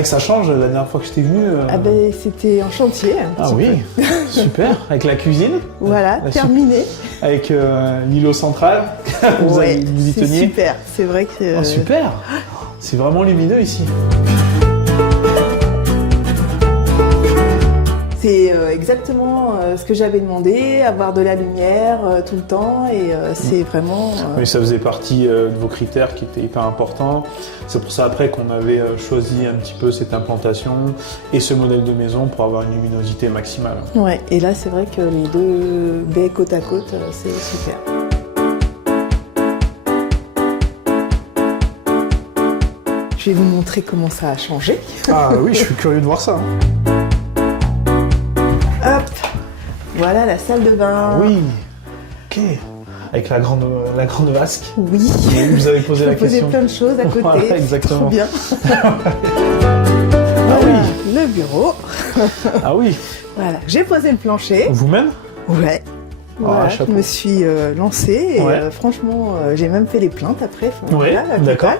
vrai que ça change, la dernière fois que j'étais venu... Ah ben, c'était en chantier. Ah oui, super, avec la cuisine. Voilà, terminé. Avec l'îlot central, vous y c'est teniez. Super, c'est vrai que... Oh, super, c'est vraiment lumineux ici. C'est exactement ce que j'avais demandé, avoir de la lumière tout le temps, et c'est vraiment... Oui, ça faisait partie de vos critères qui étaient hyper importants. C'est pour ça après qu'on avait choisi un petit peu cette implantation et ce modèle de maison pour avoir une luminosité maximale. Ouais, et là c'est vrai que les deux baies côte à côte, c'est super. Je vais vous montrer comment ça a changé. Ah oui, je suis curieux de voir ça. Hop, voilà la salle de bain. Oui, ok. Avec la grande vasque. Oui. Vous avez posé la question. Plein de choses à côté. Voilà, exactement. Trop bien. Ah oui. Le bureau. Ah oui. Voilà, j'ai posé le plancher. Vous-même? Ouais. Voilà, je me suis lancée et franchement, j'ai même fait les plaintes après. Oui, d'accord.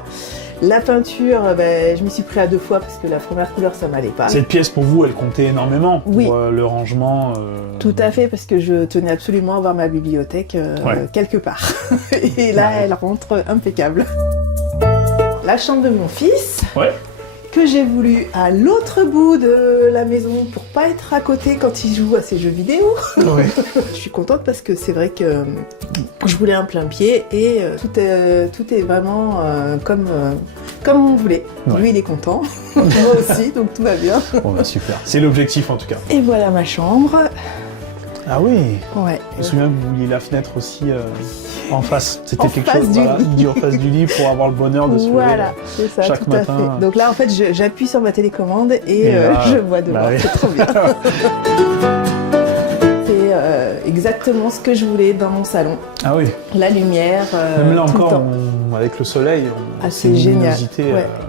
La peinture, je me suis pris à 2 fois parce que la première couleur, ça m'allait pas. Cette pièce, pour vous, elle comptait énormément pour oui. Le rangement. Tout à fait, parce que je tenais absolument à avoir ma bibliothèque quelque part. Et là, elle rentre impeccable. La chambre de mon fils. Ouais. Que j'ai voulu à l'autre bout de la maison pour pas être à côté quand il joue à ses jeux vidéo. Ouais. Je suis contente parce que c'est vrai que je voulais un plein pied et tout est vraiment comme on voulait. Ouais. Lui il est content, moi aussi, donc tout va bien. Bon, bah, super. C'est l'objectif en tout cas. Et voilà ma chambre. Ah oui. Ouais. Je me souviens que vous vouliez la fenêtre aussi en face. C'était quelque face chose en face du lit pour avoir le bonheur de se lever c'est ça, chaque tout matin. À fait. Donc là en fait j'appuie sur ma télécommande et là, je vois devant. Oui. C'est trop bien. C'est exactement ce que je voulais dans mon salon. Ah oui. La lumière. Même là tout encore, le temps. avec le soleil, c'est une luminosité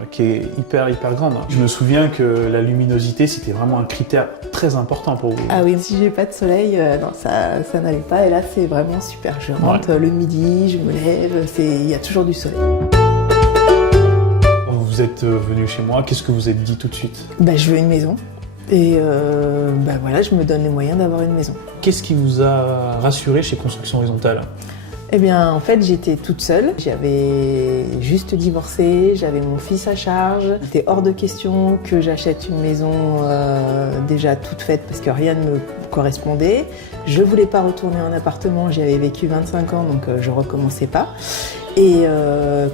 qui est hyper grande. Je me souviens que la luminosité, c'était vraiment un critère très important pour vous. Ah oui, si j'ai pas de soleil, non, ça n'allait pas. Et là, c'est vraiment super. Je rentre le midi, je me lève, il y a toujours du soleil. Quand vous êtes venu chez moi, qu'est-ce que vous êtes dit tout de suite? Je veux une maison. Et voilà, je me donne les moyens d'avoir une maison. Qu'est-ce qui vous a rassuré chez Construction Horizontale? Eh bien, en fait, j'étais toute seule. J'avais juste divorcé, j'avais mon fils à charge. C'était hors de question que j'achète une maison déjà toute faite parce que rien ne me correspondait. Je voulais pas retourner en appartement, j'y avais vécu 25 ans, donc je recommençais pas. Et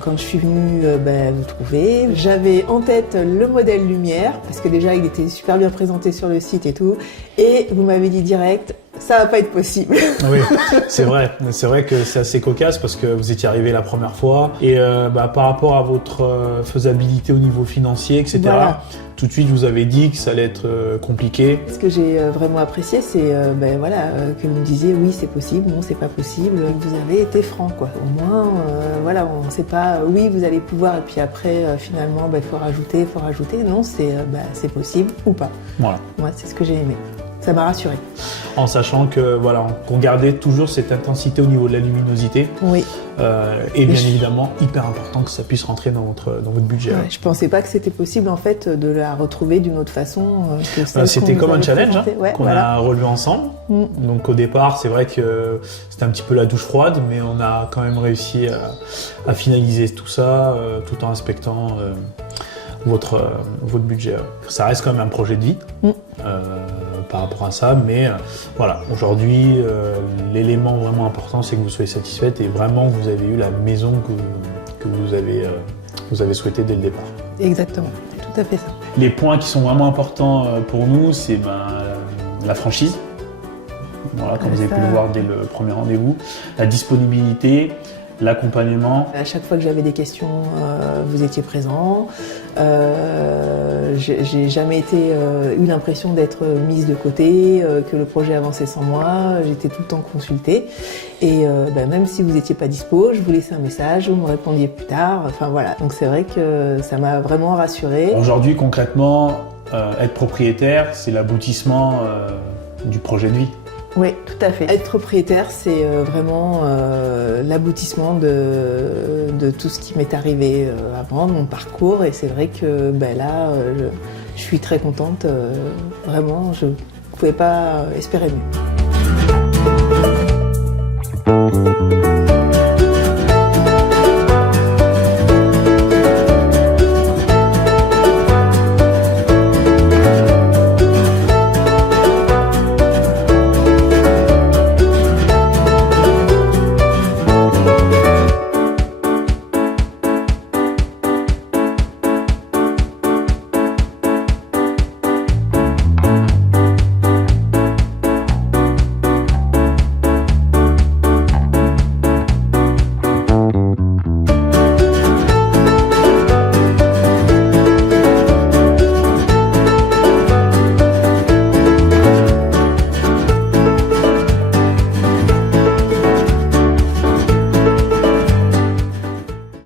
quand je suis venue vous trouver, j'avais en tête le modèle lumière, parce que déjà il était super bien présenté sur le site et tout, et vous m'avez dit direct, ça va pas être possible. Oui, c'est vrai que c'est assez cocasse parce que vous étiez arrivé la première fois, et par rapport à votre faisabilité au niveau financier, etc., voilà. Tout de suite, vous avez dit que ça allait être compliqué. Ce que j'ai vraiment apprécié, c'est que vous me disiez oui, c'est possible, non, c'est pas possible. Vous avez été franc, quoi. Au moins, on ne sait pas, oui, vous allez pouvoir, et puis après, finalement, il faut rajouter. Non, c'est possible ou pas. Voilà. Moi, c'est ce que j'ai aimé. Ça m'a rassurée. En sachant que qu'on gardait toujours cette intensité au niveau de la luminosité. Oui. Et bien évidemment, hyper important que ça puisse rentrer dans votre budget. Ouais, je pensais pas que c'était possible en fait de la retrouver d'une autre façon. C'était comme un challenge qu'on a relevé ensemble. Donc au départ, c'est vrai que c'était un petit peu la douche froide, mais on a quand même réussi à finaliser tout ça tout en respectant votre budget. Ça reste quand même un projet de vie par rapport à ça, mais voilà, aujourd'hui, l'élément vraiment important, c'est que vous soyez satisfaite et vraiment que vous avez eu la maison que vous avez souhaité dès le départ. Exactement, c'est tout à fait ça. Les points qui sont vraiment importants pour nous, c'est la franchise. Voilà, comme vous avez pu le voir dès le premier rendez-vous, la disponibilité, l'accompagnement. À chaque fois que j'avais des questions, vous étiez présent. J'ai jamais eu l'impression d'être mise de côté, que le projet avançait sans moi. J'étais tout le temps consultée. Et même si vous n'étiez pas dispo, je vous laissais un message, vous me répondiez plus tard. Enfin voilà, donc c'est vrai que ça m'a vraiment rassurée. Aujourd'hui, concrètement, être propriétaire, c'est l'aboutissement du projet de vie. Oui, tout à fait. Être propriétaire, c'est vraiment l'aboutissement de tout ce qui m'est arrivé avant, mon parcours. Et c'est vrai que là, je suis très contente. Vraiment, je ne pouvais pas espérer mieux.